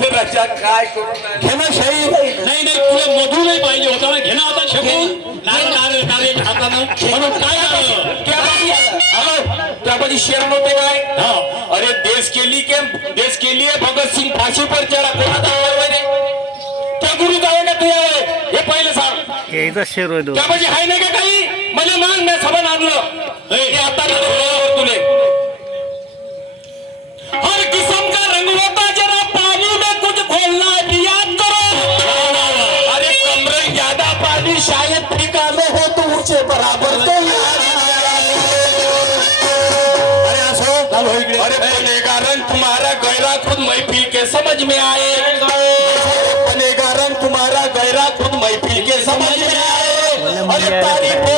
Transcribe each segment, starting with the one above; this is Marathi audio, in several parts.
पत्थराच्या काय करू घेणशाही नाही नाही तुला मधूनही पाहिजे होता ना. घेणं होता शकून नारळ हातानं म्हणून काय झालं? त्यामध्ये शेर नव्हते काय? हा. अरे देश के लिए के देश के लिए भगत सिंग फाशी पर चढा कोणाचा आवाज रे? त्या गुरु जावे का ते आहे? हे पहिलं सांग. शेर होय त्यामध्ये आहे नाही का काही? मला मान मी सभा आणलं हे आता हो तो ऊंचे बराबर तो अरे असो अरे पनेगारन तुम्हारा गहरा खुद महफिल के समझ में आए. पनेगारन तुम्हारा गहरा खुद महफिल के समझ में आए। अरे तारीफ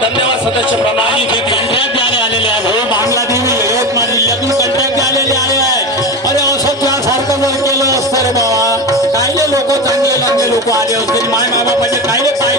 धन्यवाद सदस्य प्रमाणे जे कंट्रॅक्ट द्यायला आलेले आहे हो बांगलादेवी यवतमाळ जिल्ह्यातून कंट्रॅक्ट द्यायला आले आहे अरे असं त्यासारखं जर केलं असतं रे बाबा. कायले लोक चांगले चांगले लोक आले असते माय बाबाचे कायले पाय